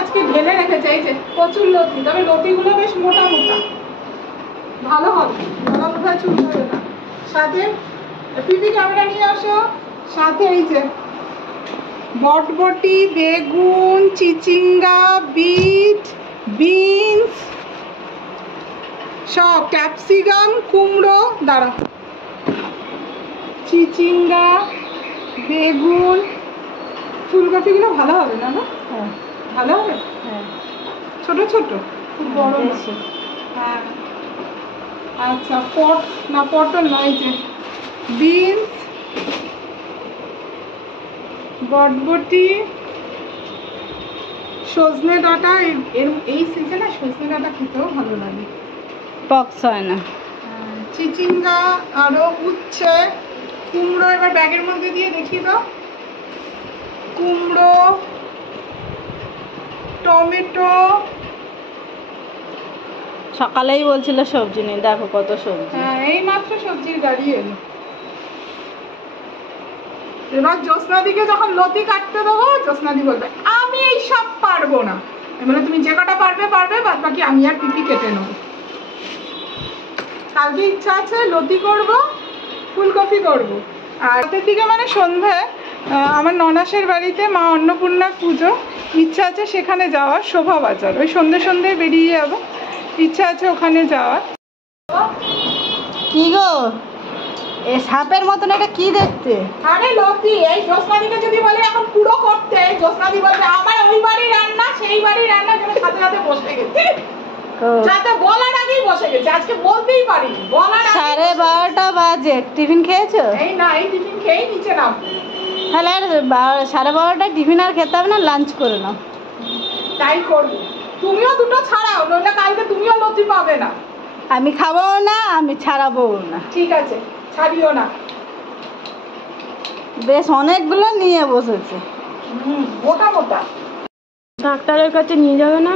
আজকে ঢেলে রেখেছে, এই যে প্রচুর লতি, তবে লতিগুলো বেশ মোটা মোটা, ভালো হবে, মোটা মোটা চুল হবে না। সাথে পিপি ক্যামেরা নিয়ে আসো, সাথে এই যে বটবটি, বেগুন, চিচিঙ্গা, বিট, বিনস, সব ক্যাপসিকাম, কুমড়ো, দাঁড়া, চিচিঙ্গা, বেগুন, ফুলকপিগুলো ভালো হবে না? হ্যাঁ ভালো হবে। হ্যাঁ, ছোট ছোট, খুব বড় না। বেশি। হ্যাঁ আচ্ছা, পটল নয়, যে বিনস, বটবটি, সজনে ডাঁটা, এই সিজনে সজনে ডাঁটা খেতেও ভালো লাগে, পক্স হয় না। চিচিঙ্গা, আরো উচ্ছে, কুমড়ো, এবার ব্যাগের মধ্যে দিয়ে দেখি তো, কুমড়ো, টমেটো, সকালেই বলছিল সবজি নেই, দেখো কত সবজি। হ্যাঁ এই মাত্র সবজির গাড়ি এলো। এবার জ্যোৎস্নাদিকে যখন লতি কাটতে দেবো, জ্যোৎস্নাদি বলবে আমি এই সব পারবো না, এবারে তুমি যে কটা পারবে পারবে, বাদ বাকি আমি আর পিপি কেটে নেবো। কালকে ইচ্ছা আছে লতি করব, ফুলকপি করব, আর রাতের দিকে মানে সন্ধ্যায় আমার ননাসের বাড়িতে মা অন্নপূর্ণা পুজো, ইচ্ছা আছে সেখানে যাওয়ার, শোভা বাজার, ওই সন্ধ্যে সন্ধ্যায় বেরিয়ে যাব, ইচ্ছা আছে ওখানে যাওয়ার। কি গো, এ সাপের মতন এটা কি দেখতে? আরে লতি, এই জ্যোৎস্নাদিকে যদি বলে এখন পুরো করতে, জ্যোৎস্নাদি বলবে আমার ওই বাড়ির রান্না সেই বাড়ির রান্না, যেন সাথে সাথে বসে গেছে, সাথে বলার আগেই বসে গেছে, আজকে বলতেই পারি, বলার আগে 12:30 বাজে। টিফিন খেয়েছো? এই না, এই টিফিন খেয়েই নিচে নাম। তাহলে আর 12:30 টিফিন আর খেতে হবে না, লাঞ্চ করে নাও। তাই করবো, তুমিও দুটো ছাড়াও, নইলে কালকে তুমিও লতি পাবে না। আমি খাবো না, আমি ছাড়াবো না। ঠিক আছে, ছাড়িও না। বেশ অনেকগুলো নিয়ে বসেছে। মোটা মোটা। ডাক্তারের কাছে নিয়ে যাবে না?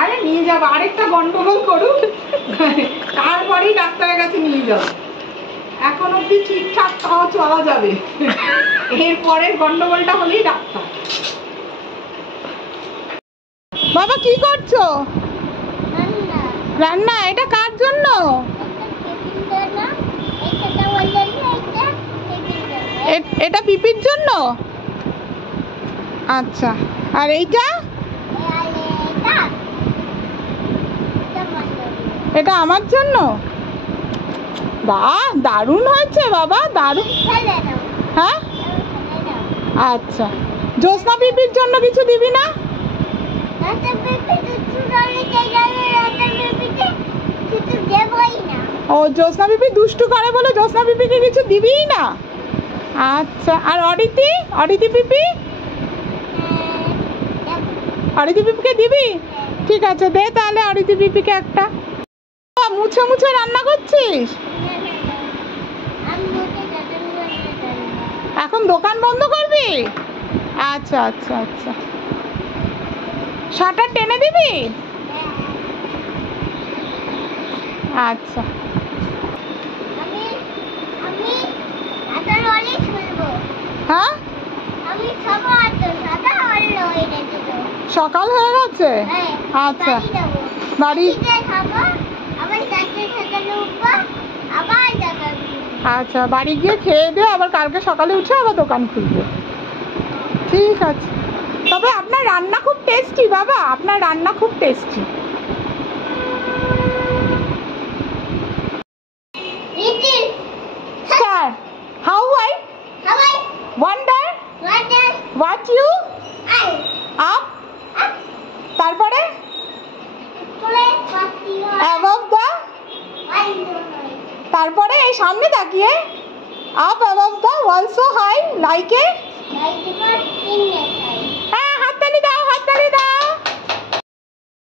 আরে নিয়ে যাবো, আরেকটা গন্ডগোল করুক, তারপরেই ডাক্তারের কাছে নিয়ে যাবো। এখন অব্দি ঠিকঠাক খাওয়া চলা যাবে, এরপরের গন্ডগোলটা হলেই ডাক্তার। বাবা কি করছো? রান্না। এটা কার জন্য? এটা পিপির জন্য। আচ্ছা, আর এইটা? এটা আমার জন্য। বাহ, দারুণ হয়েছে বাবা, দারুণ। হ্যাঁ আচ্ছা, জ্যোৎস্না পিপির জন্য কিছু দিবি না? ও জ্যোৎস্না পিপি দুষ্টু করে বলে জ্যোৎস্না পিপিকে কিছু দিবিই না? আচ্ছা, আর অদিতি? অদিতি পিপি? অদিতি পিপিকে দিবি? ঠিক আছে, দে তাহলে অদিতি পিপিকে একটা। মুছে মুছে রান্না করছিস? এখন দোকান বন্ধ করবি? আচ্ছা আচ্ছা আচ্ছা, শাটার টেনে দিবি? আচ্ছা, হ্যাঁ সকাল হয়ে গেছে। আচ্ছা, বাড়ি, আচ্ছা বাড়ি গিয়ে খেয়ে দিয়ে আবার কালকে সকালে উঠে আবার দোকান খুলবে। ঠিক আছে, তবে আপনার রান্না খুব টেস্টি বাবা, আপনার রান্না খুব tasty. Sir, how I wonder what you up, তারপরে above the, তারপরে এই সামনে তাকিয়ে up above the wall so high like a, হ্যাঁ হাততালি দাও, হাততালি দাও।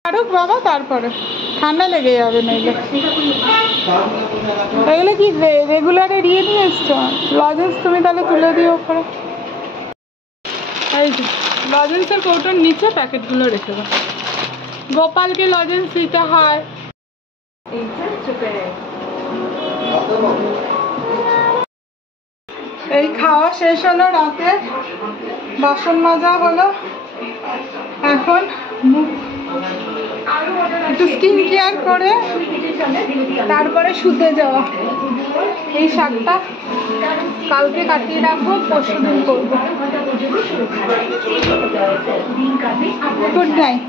আরুক বাবা, তারপরে ঠান্ডা লেগে যাবে নইলে। এগুলো কি রেগুলারে দিয়ে নিয়ে এসছো? লজেন্স তুমি তাহলে তুলে দিও ওপরে। এই যে লজেন্সের কৌটোর নিচে প্যাকেটগুলো রেখে দাও, গোপালকে লজেন্স দিতে হয়। এই খাওয়া শেষ হলো, রাতে বাসন মাজা হলো, এখন মুখ একটু স্কিন কেয়ার করে তারপরে শুতে যাওয়া। এই শাকটা কালকে কাটিয়ে রাখবো, পরশুদিন করবো। Good night.